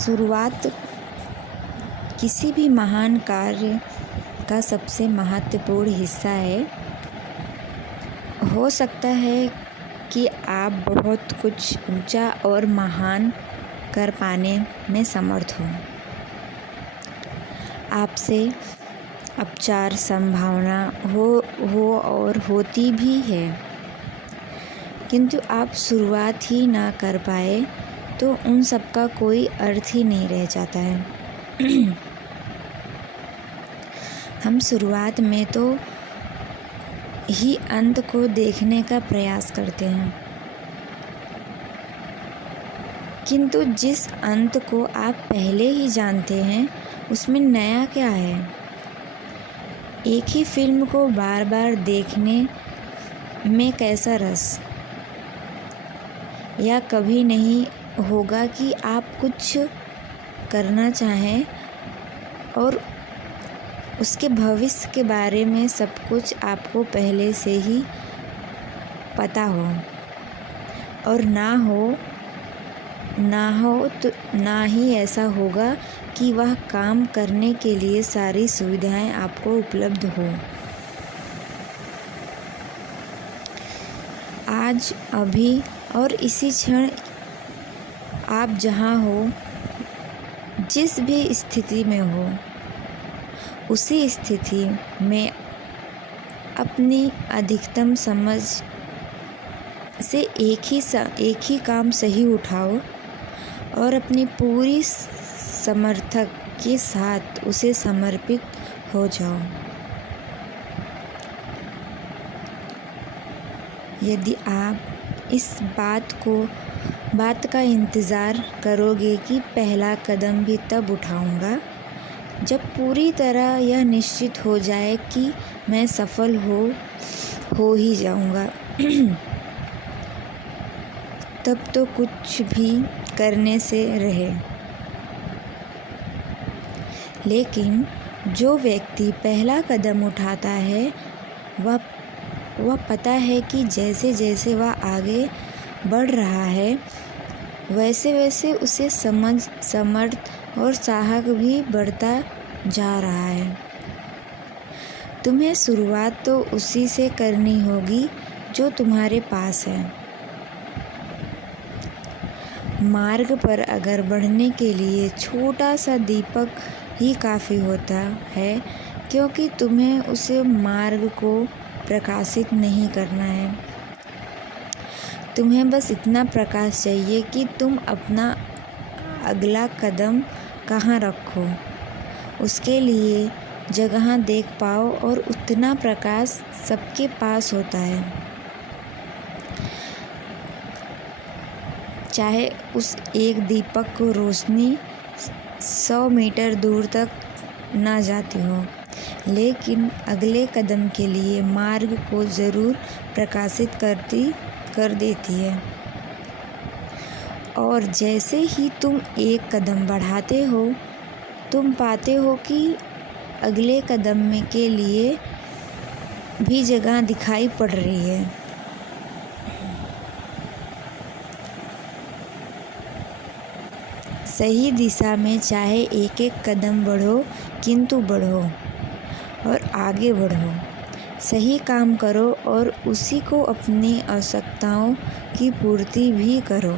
शुरुआत किसी भी महान कार्य का सबसे महत्वपूर्ण हिस्सा है। हो सकता है कि आप बहुत कुछ ऊंचा और महान कर पाने में समर्थ हो। आपसे अपचार संभावना हो और होती भी है, किंतु आप शुरुआत ही ना कर पाए तो उन सब का कोई अर्थ ही नहीं रह जाता है। हम शुरुआत में तो ही अंत को देखने का प्रयास करते हैं, किंतु जिस अंत को आप पहले ही जानते हैं उसमें नया क्या है। एक ही फिल्म को बार बार देखने में कैसा रस, या कभी नहीं होगा कि आप कुछ करना चाहें और उसके भविष्य के बारे में सब कुछ आपको पहले से ही पता हो, और ना हो तो ना ही ऐसा होगा कि वह काम करने के लिए सारी सुविधाएं आपको उपलब्ध हो। आज, अभी और इसी क्षण आप जहाँ हो, जिस भी स्थिति में हो, उसी स्थिति में अपनी अधिकतम समझ से एक ही काम सही उठाओ और अपनी पूरी समर्थक के साथ उसे समर्पित हो जाओ। यदि आप इस बात का इंतज़ार करोगे कि पहला कदम भी तब उठाऊंगा जब पूरी तरह यह निश्चित हो जाए कि मैं सफल हो ही जाऊंगा, तब तो कुछ भी करने से रहे। लेकिन जो व्यक्ति पहला कदम उठाता है वह पता है कि जैसे जैसे वह आगे बढ़ रहा है वैसे वैसे उसे समझ, समर्थ और साहस भी बढ़ता जा रहा है। तुम्हें शुरुआत तो उसी से करनी होगी जो तुम्हारे पास है। मार्ग पर अगर बढ़ने के लिए छोटा सा दीपक ही काफ़ी होता है, क्योंकि तुम्हें उसे मार्ग को प्रकाशित नहीं करना है। तुम्हें बस इतना प्रकाश चाहिए कि तुम अपना अगला कदम कहाँ रखो, उसके लिए जगह देख पाओ, और उतना प्रकाश सबके पास होता है, चाहे उस एक दीपक को रोशनी 100 मीटर दूर तक ना जाती हो, लेकिन अगले कदम के लिए मार्ग को ज़रूर प्रकाशित कर देती है। और जैसे ही तुम एक कदम बढ़ाते हो, तुम पाते हो कि अगले कदम में के लिए भी जगह दिखाई पड़ रही है। सही दिशा में चाहे एक एक कदम बढ़ो, किंतु बढ़ो और आगे बढ़ो। सही काम करो और उसी को अपनी आवश्यकताओं की पूर्ति भी करो।